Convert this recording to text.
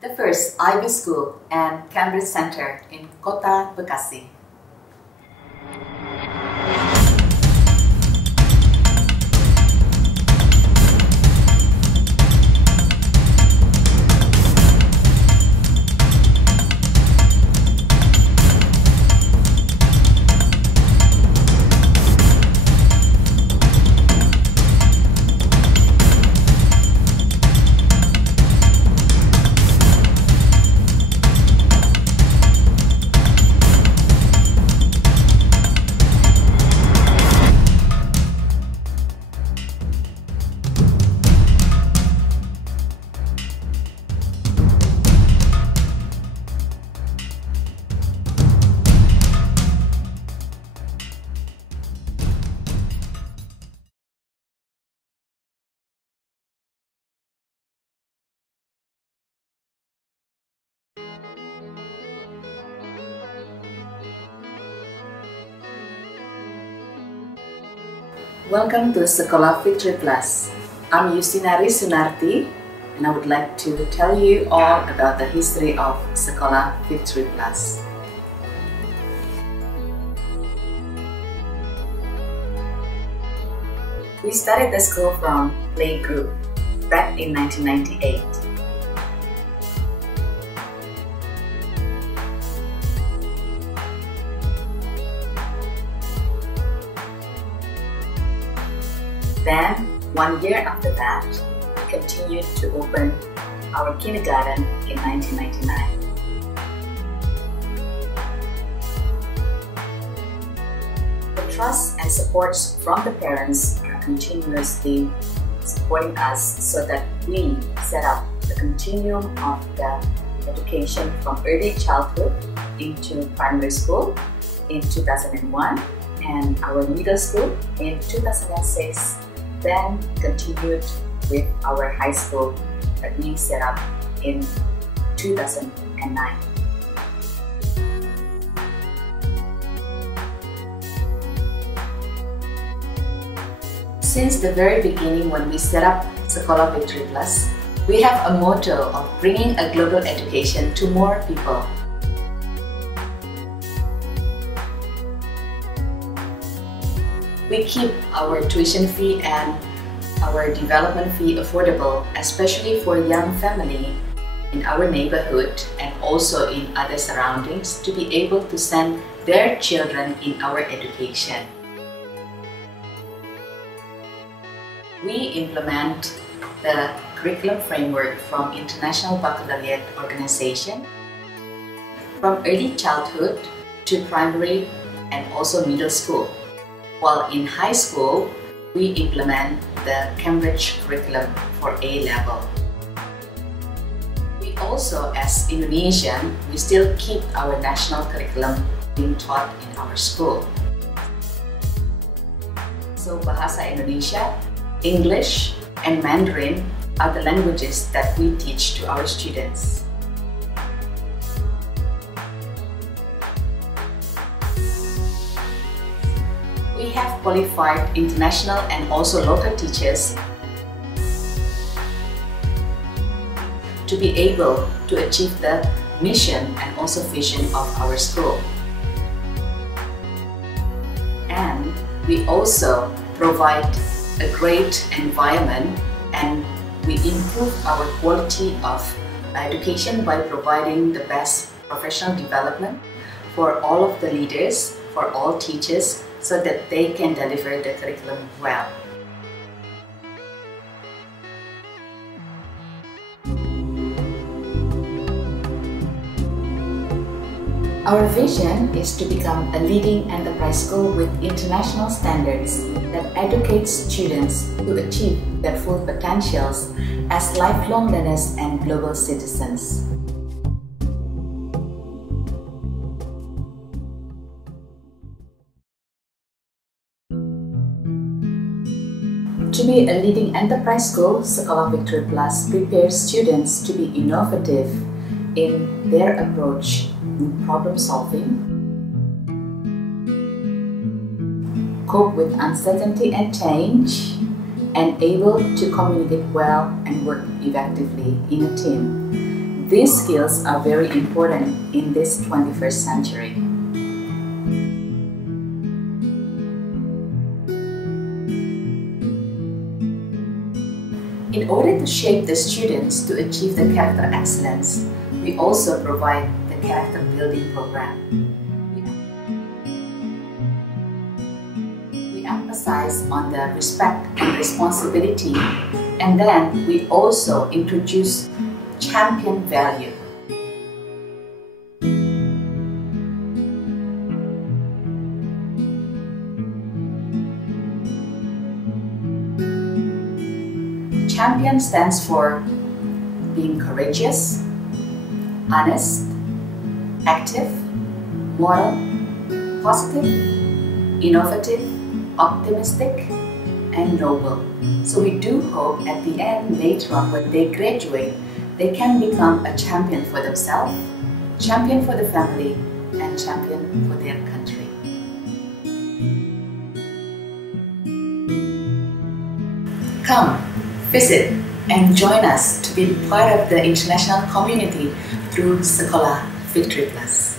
the first IB School and Cambridge Center in Kota Bekasi. Welcome to Sekolah Fitri Plus. I'm Yustinari Sunarti, and I would like to tell you all about the history of Sekolah Fitri Plus. We started the school from playgroup back in 1998. Then, 1 year after that, we continued to open our kindergarten in 1999. The trust and support from the parents are continuously supporting us so that we set up the continuum of the education from early childhood into primary school in 2001 and our middle school in 2006. Then continued with our high school that we set up in 2009. Since the very beginning when we set up Sekolah Fitri Plus, we have a motto of bringing a global education to more people. We keep our tuition fee and our development fee affordable, especially for young family in our neighborhood and also in other surroundings to be able to send their children in our education. We implement the curriculum framework from International Baccalaureate Organization from early childhood to primary and also middle school. While in high school, we implement the Cambridge curriculum for A level. We also, as Indonesian, we still keep our national curriculum being taught in our school. So Bahasa Indonesia, English, and Mandarin are the languages that we teach to our students. We have qualified international and also local teachers to be able to achieve the mission and also vision of our school. And we also provide a great environment and we improve our quality of education by providing the best professional development for all of the leaders, for all teachers, so that they can deliver the curriculum well. Our vision is to become a leading enterprise school with international standards that educates students to achieve their full potentials as lifelong learners and global citizens. To be a leading enterprise school, Sekolah Fitri Plus prepares students to be innovative in their approach in problem solving, cope with uncertainty and change, and able to communicate well and work effectively in a team. These skills are very important in this 21st century. In order to shape the students to achieve the character excellence, we also provide the character building program. We emphasize on the respect and responsibility, and then we also introduce champion value. Champion stands for being courageous, honest, active, moral, positive, innovative, optimistic, and noble. So we do hope at the end, later on, when they graduate, they can become a champion for themselves, champion for the family, and champion for their country. Come, visit, and join us to be part of the international community through Sekolah Victory Plus.